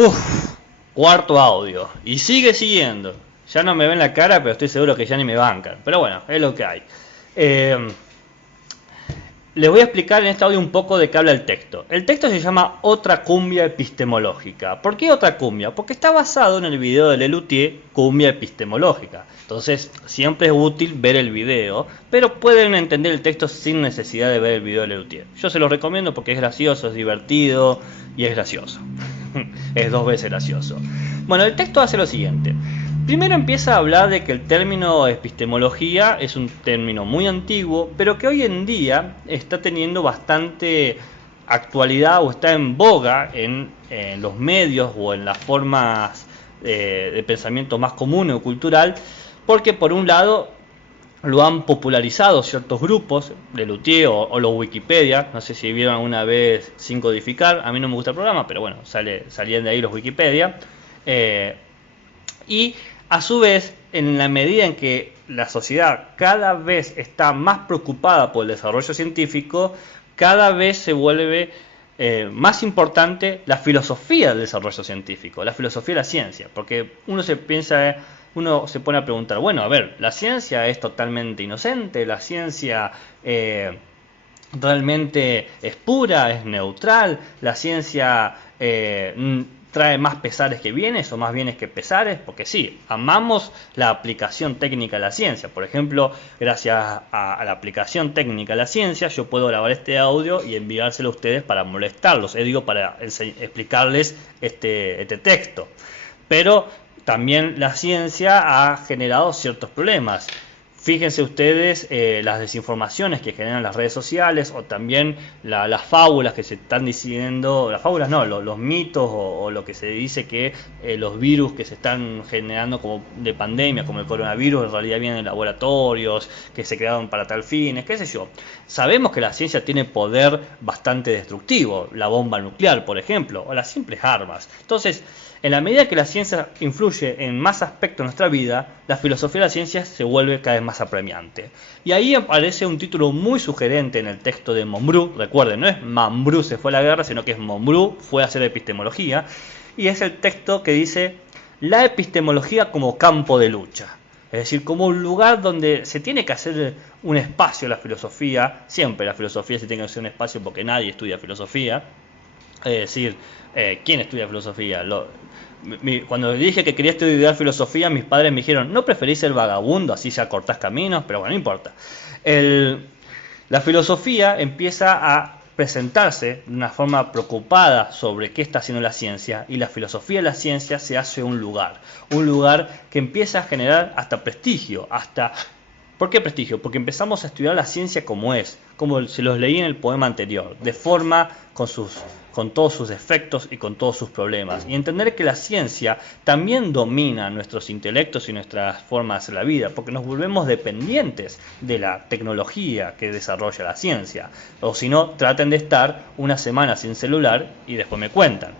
Uf, cuarto audio. Y sigue siguiendo. Ya no me ven la cara, pero estoy seguro que ya ni me bancan. Pero bueno, es lo que hay. Eh, Les voy a explicar en este audio un poco de qué habla el texto. El texto se llama Otra cumbia epistemológica. ¿Por qué otra cumbia? Porque está basado en el video de Lelutier, Cumbia epistemológica. Entonces, siempre es útil ver el video, pero pueden entender el texto sin necesidad de ver el video de Lelutier. Yo se lo recomiendo porque es gracioso, es divertido y es gracioso. Es dos veces gracioso. Bueno, el texto hace lo siguiente. Primero empieza a hablar de que el término epistemología es un término muy antiguo, pero que hoy en día está teniendo bastante actualidad o está en boga en los medios o en las formas de pensamiento más común o cultural, porque por un lado lo han popularizado ciertos grupos, Lelutier o los Wikipedia, no sé si vieron alguna vez Sin Codificar, a mí no me gusta el programa, pero bueno, salían de ahí los Wikipedia, y a su vez, en la medida en que la sociedad cada vez está más preocupada por el desarrollo científico, cada vez se vuelve más importante la filosofía del desarrollo científico, la filosofía de la ciencia, porque uno se pone a preguntar, bueno, a ver, la ciencia es totalmente inocente, la ciencia realmente es pura, es neutral, la ciencia trae más pesares que bienes o más bienes que pesares, porque sí, amamos la aplicación técnica de la ciencia. Por ejemplo, gracias a la aplicación técnica de la ciencia, yo puedo grabar este audio y enviárselo a ustedes para molestarlos, digo, para explicarles este texto. Pero también la ciencia ha generado ciertos problemas. Fíjense ustedes las desinformaciones que generan las redes sociales o también las fábulas que se están diciendo, las fábulas no, los mitos o lo que se dice que los virus que se están generando como de pandemia, como el coronavirus, en realidad vienen de laboratorios que se crearon para tal fines, qué sé yo. Sabemos que la ciencia tiene poder bastante destructivo, la bomba nuclear, por ejemplo, o las simples armas. Entonces, en la medida que la ciencia influye en más aspectos de nuestra vida, la filosofía de la ciencia se vuelve cada vez más apremiante. Y ahí aparece un título muy sugerente en el texto de Monbrú. Recuerden, no es Mambrú se fue a la guerra, sino que es Monbrú fue a hacer epistemología. Y es el texto que dice la epistemología como campo de lucha. Es decir, como un lugar donde se tiene que hacer un espacio a la filosofía. Siempre la filosofía se tiene que hacer un espacio porque nadie estudia filosofía. Es decir, ¿quién estudia filosofía? Cuando dije que quería estudiar filosofía, mis padres me dijeron, ¿no preferís ser vagabundo? Así ya cortás caminos, pero bueno, no importa. La filosofía empieza a presentarse de una forma preocupada sobre qué está haciendo la ciencia, y la filosofía de la ciencia se hace un lugar que empieza a generar hasta prestigio, hasta... ¿Por qué prestigio? Porque empezamos a estudiar la ciencia como es, como se los leí en el poema anterior, de forma con todos sus defectos y con todos sus problemas. Y entender que la ciencia también domina nuestros intelectos y nuestras formas de hacer la vida, porque nos volvemos dependientes de la tecnología que desarrolla la ciencia. O si no, traten de estar una semana sin celular y después me cuentan.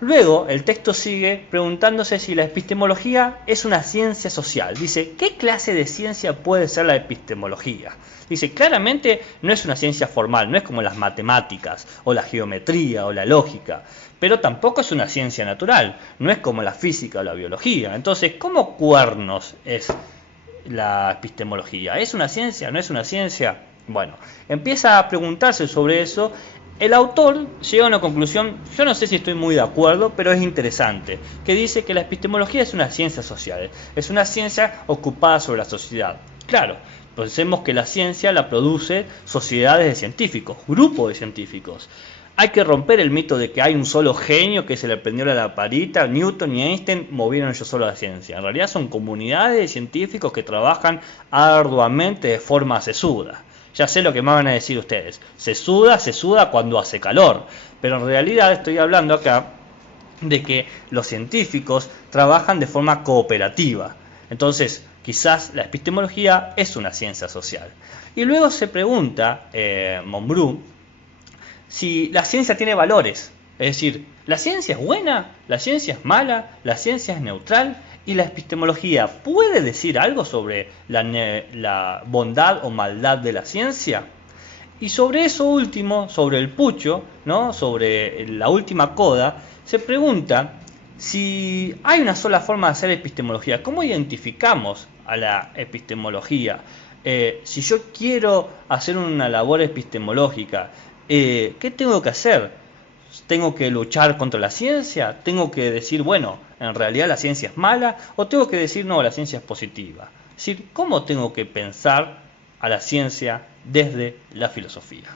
Luego, el texto sigue preguntándose si la epistemología es una ciencia social. Dice, ¿qué clase de ciencia puede ser la epistemología? Dice, claramente no es una ciencia formal, no es como las matemáticas, o la geometría, o la lógica, pero tampoco es una ciencia natural, no es como la física o la biología. Entonces, ¿cómo cuernos es la epistemología? ¿Es una ciencia? ¿No es una ciencia? Bueno, empieza a preguntarse sobre eso. El autor llega a una conclusión, yo no sé si estoy muy de acuerdo, pero es interesante, que dice que la epistemología es una ciencia social, es una ciencia ocupada sobre la sociedad. Claro, pensemos que la ciencia la produce sociedades de científicos, grupos de científicos. Hay que romper el mito de que hay un solo genio que se le prendió la lamparita, Newton y Einstein movieron ellos solo la ciencia. En realidad son comunidades de científicos que trabajan arduamente de forma sesuda. Ya sé lo que me van a decir ustedes. Se suda cuando hace calor. Pero en realidad estoy hablando acá de que los científicos trabajan de forma cooperativa. Entonces, quizás la epistemología es una ciencia social. Y luego se pregunta Monbrú si la ciencia tiene valores. Es decir, ¿la ciencia es buena? ¿La ciencia es mala? ¿La ciencia es neutral? ¿Y la epistemología puede decir algo sobre la bondad o maldad de la ciencia? Y sobre eso último, sobre el pucho, ¿no? Sobre la última coda, se pregunta si hay una sola forma de hacer epistemología. ¿Cómo identificamos a la epistemología? Si yo quiero hacer una labor epistemológica, ¿qué tengo que hacer? ¿Tengo que luchar contra la ciencia? ¿Tengo que decir, bueno, en realidad la ciencia es mala? ¿O tengo que decir, no, la ciencia es positiva? Es decir, ¿cómo tengo que pensar a la ciencia desde la filosofía?